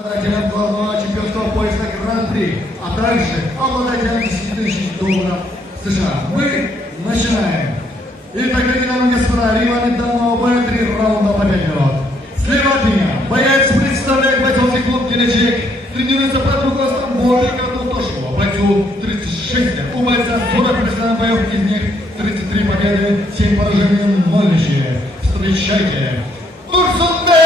Обладателем главного чемпионского пояса Гран-при, а также обладателем 10 тысяч долларов США. Мы начинаем. Итак, дамы и господа, реваны данного боя 3 раунда по 5 минут. Слева от меня боец представляет бойцовский клуб «Келечек». Тренируется под руководством Борика Тутошева. Бойцу 36 лет. У бойца 40 профессиональных боев, из них 33 победы, 7 поражений, 0 ничьих. Встречайте. Турсунбек!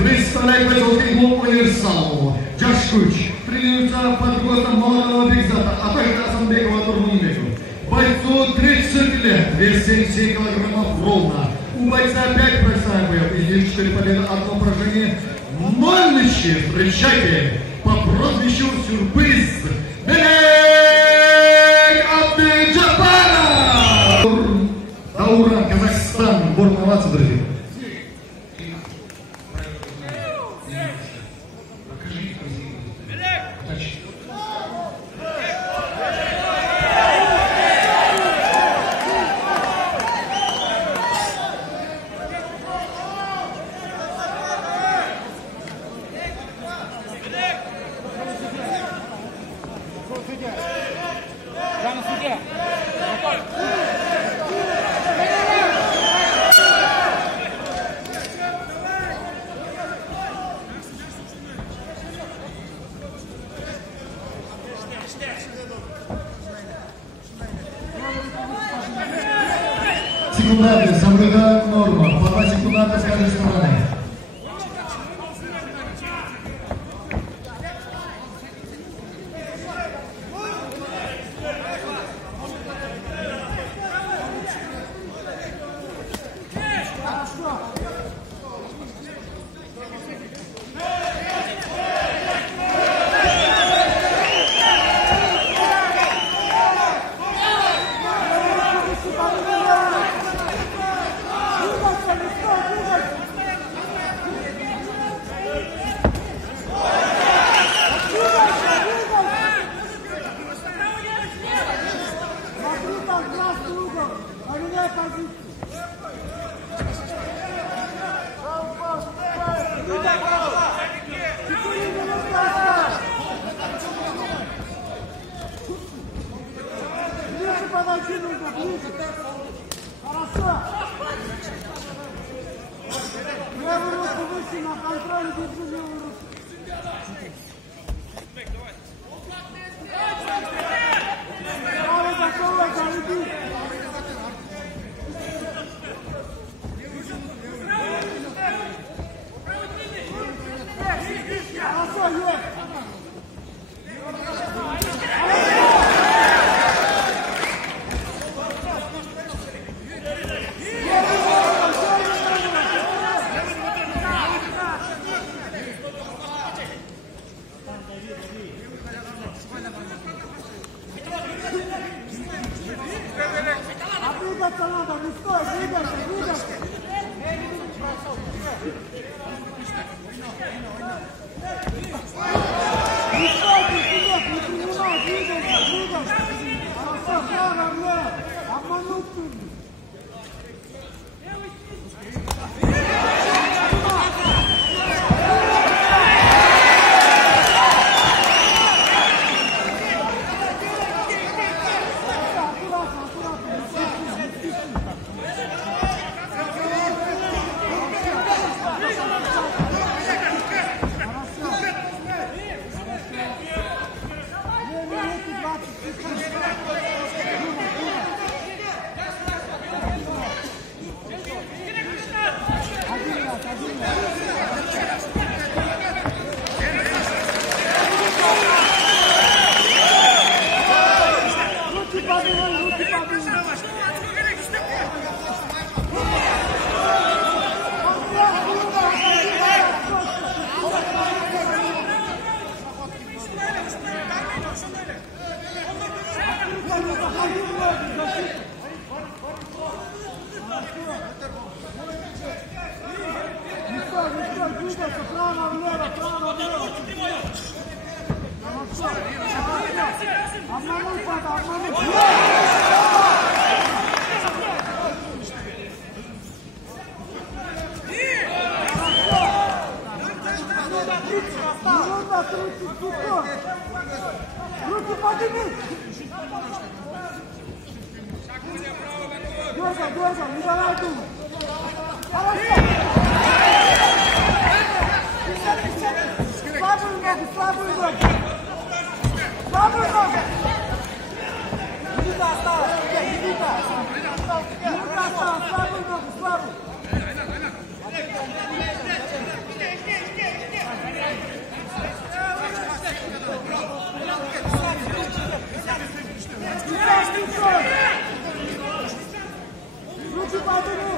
Представляет бойцовский клуб «Универсал». Джашкуч тренируется под руководством молодого Бекзата, а также Асанбекова Турмунбеку. Бойцу 30 лет, вес 77 килограммов ровно. У бойца 5 профессиональных боев, из них 4 победы, 1 поражение, 0 ничьих. Встречайте по прозвищу «Сюрприз» Белек Абдыджабаров! Тауран, Казахстан. Борт овации, друзья. Секундаты, соблюдаем норму. По 2 секундата с каждой стороны. Хорошо. Левую руку выше на контроль, держи левую руку. Правый закрой, залети. Хорошо, есть. Двигаться надо, не стой, двигаться, двигаться. Не стойте, вперед, не принимай, двигайся, двигайся. Хорошо, право, влево, обмануть тут. Дёргай, не давай думать. Хорошо. Слабую ногу. Слабую ногу. Иди да, осталось. Иди да. Осталось. Слабую ногу, слабую. Руки подниму.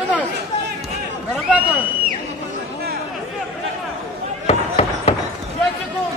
Один. Нарабатываем. 5 секунд.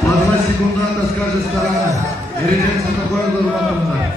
По 2 секунданта с каждой стороны. Ириденцев находится в Романовна.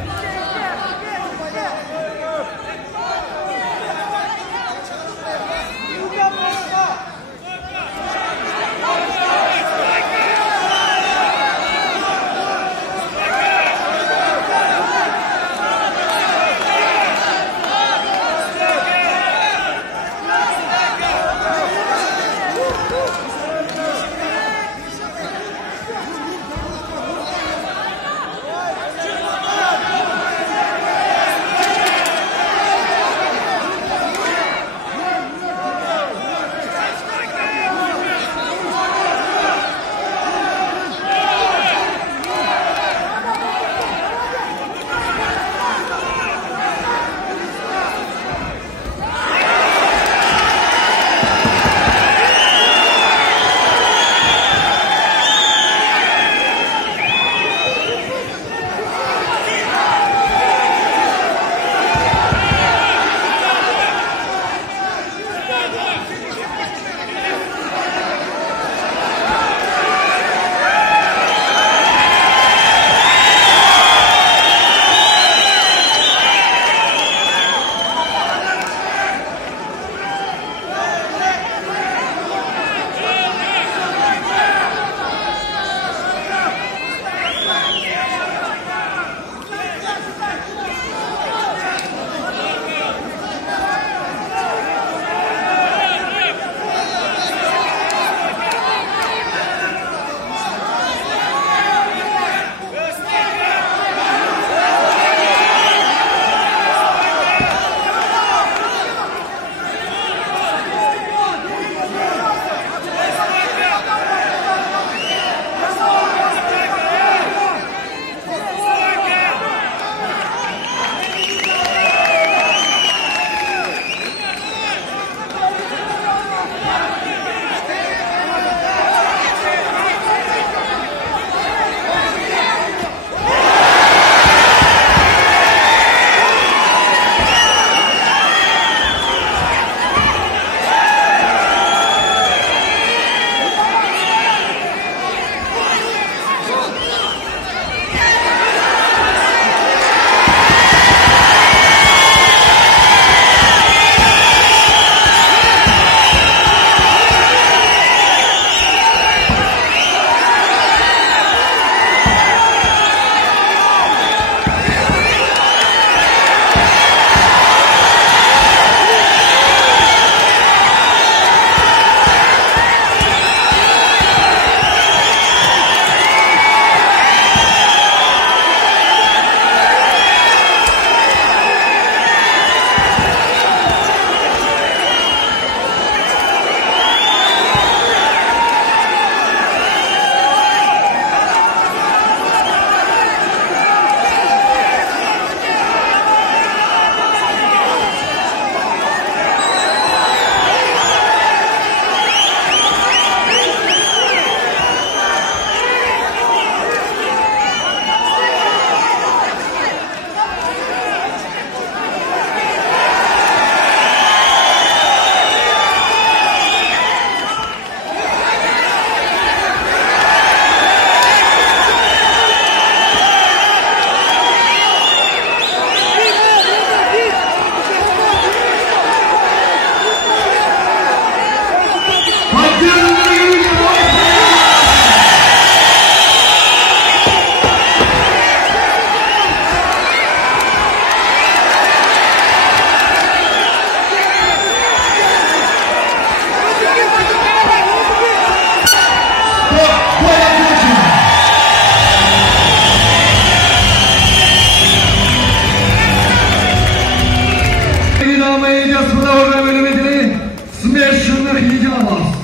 отборочных единоборств.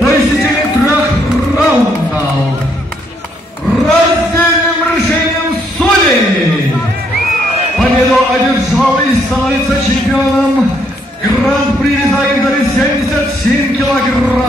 По истечении 3 раундов раздельным решением судей победу одержал и становится чемпионом Гран-при веса категории 77 килограмм